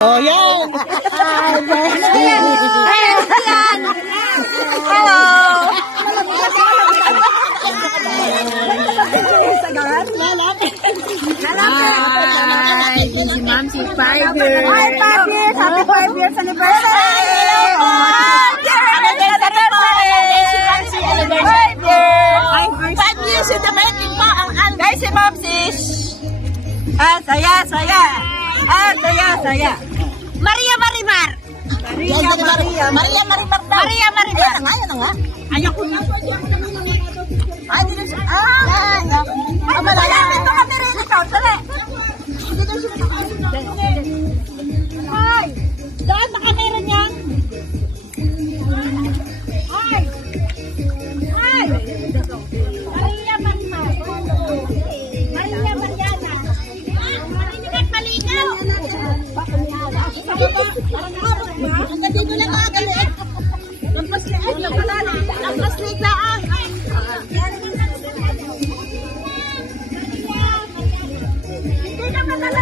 Oh, yan! Hello! Hi! Si Ma'am, si 5 years. Hi, 5 years! Happy 5 years anniversary! Guys, si Ma'am Sis! Saya! Saya! Maria Marimar! Maria Marimar daw. Maria Marimar! Yan na nga. Ayaw ko na. Ay, dito siya. Ah, Malapit na kami rin ito. Dali. Ay! Saan na kami rin yan? Ay! Ay! Maria Marimar. Maria Mariana. Marinigat Malinaw. hanggang dito lang mga galit. Lampas liit lang pala. Lampas liit lang. Hindi na madala.